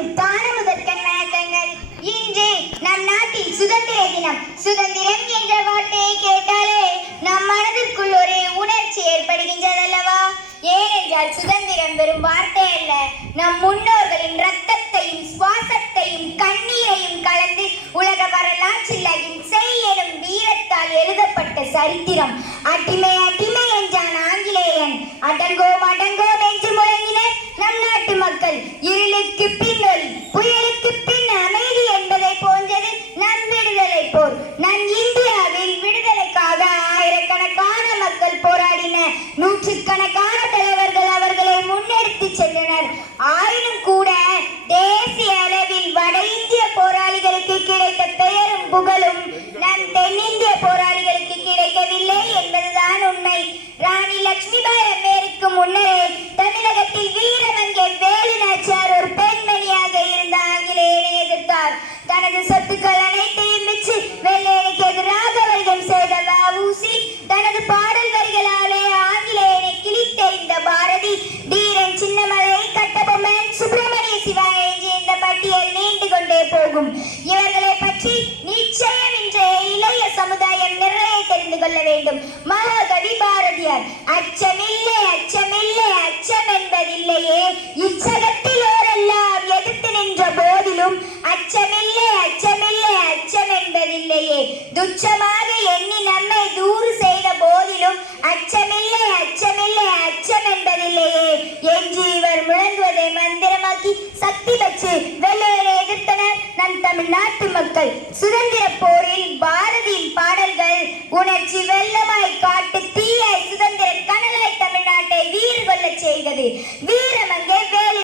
முதற்கண் வணக்கங்கள். இன்று நம் நாட்டின் சுதந்திர தினம். சுதந்திரம் என்ற வார்த்தையை கேட்டாலே நம் மனதிற்குள் ஒரு உணர்ச்சி ஏற்படுகின்றதல்லவா? ஏனென்றால் சுதந்திரம் வெறும் வார்த்தை அல்ல, நம் முன்னோர்களின் ரத்தத்தையும் சுவாசத்தையும் கண்ணீரையும் கலந்து உலக வரலாற்றில் அகிம்சை எனும் வீரத்தால் எழுதப்பட்ட சரித்திரம். அடிமை அடிமை என்றான் ஆங்கிலேயன், அடங்கோம் அடங்கோம் என்று முழங்கினர் நம் நாட்டு மக்கள். இருளுக்கு பின்னொலி, புயலுக்கு பின் அமைதி என்பதை போன்றது நம் விடுதலை போர். நம் இந்தியாவில் விடுதலைக்காக ஆயிரக்கணக்கான மக்கள் போராடின. நூற்றுக்கணக்கான தலைவர்கள் அவர்களை முன்னெடுத்து சென்றனர். ஆயினும் கூட தேசிய அளவில் வட இந்திய போராளிகளுக்கு கிடைத்த பெயரும் புகழும் நம் தென்னிந்திய போராளிகளுக்கு கிடைக்கவில்லை என்பதுதான் உண்மை. ராணி லட்சுமிபாய் அம்மையாருக்கு முன்னரே தமிழகத்தில் வீரமங்கை வேலு நாச்சியார் ஒரு பெண்மணியாக இருந்த ஆங்கிலேயனை எதிர்த்தார். தனது சொத்துக்கள் அனைத்தையும் விற்று வெள்ளையனுக்கு எதிராக வணிகம் செய்த வ.உ.சி. தனது பாடல் வரிகளாலே ஆங்கிலேயனை கிழித்தெறிந்த பாரதி, தீரன் சின்னமலை, கட்டபொம்மன், சுப்பிரமணிய சிவா என்று இந்த பட்டியல் நீண்டு கொண்டே போகும். இவர்களை பற்றி நிச்சயம் இன்றைய இளைய சமுதாயம் நிறைய தெரிந்து கொள்ள வேண்டும். மகாகவி பாரதியார், அச்சமில்லை அச்சமில்லை அச்சம் என்பதில்லையே, இச்சகத்தில் ஓரெல்லாம் எதிர்த்து நின்ற போதிலும் அச்சமில்லை அச்சமில்லை அச்சம் என்பதில்லையே, துச்சமாக எண்ணி நம்மை தூறு செய்த போதிலும் அச்சமில்லை அச்சமில்லை அச்சம் என்பதில்லையே என்று இவர் முழங்குவதை மந்திரமாக்கி சக்தி பெற்று வெள்ளையரை எதிர்த்தனர் நம் தமிழ்நாட்டு மக்கள். சுதந்திர போரில் பாரதியின் பாடல்கள் உணர்ச்சி வெள்ள